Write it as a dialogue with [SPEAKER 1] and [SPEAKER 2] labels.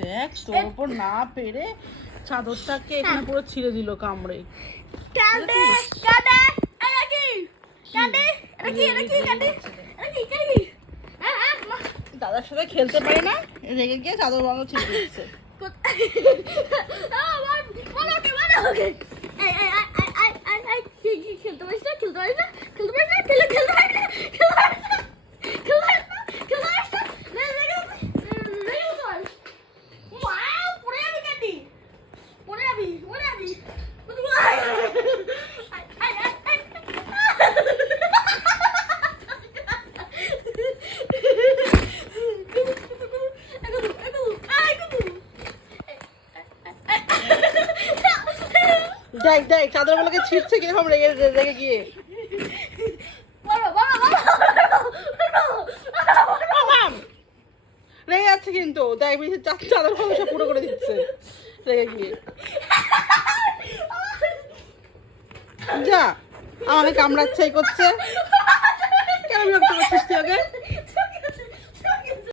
[SPEAKER 1] দেখ তোর উপর না পেরে চাদরটাকে এখানে পুরো ছিঁড়ে দিল কামড়ে।
[SPEAKER 2] হ্যাঁ হ্যাঁ
[SPEAKER 1] দাদার সাথে খেলতে পারে না রেগে গিয়ে চাদর বানো ছিঁড়ে দিচ্ছে
[SPEAKER 2] খেলতে পারিস না খেলতে পারিস না খেলতে পারিস না খেলে খেলতে পারিস না খেলতে পারিস না খেলতে পারিস না খেলতে পারিস না ওয়াও পড়ে যাবি কাটি পড়ে যাবি পড়ে যাবি
[SPEAKER 1] দেখ দেখ চাদর গুলোকে ছিঁড়ছে কীরকম রেগে রেগে গিয়ে! রেগে যাচ্ছে কিন্তু। দেখ বেশি চাদরগুলো সব পুরো করে দিচ্ছে। রেগে গিয়ে। যা আমাকে কামড়াচ্ছে করছে। কেন বিরক্ত করছিস তুই ওকে?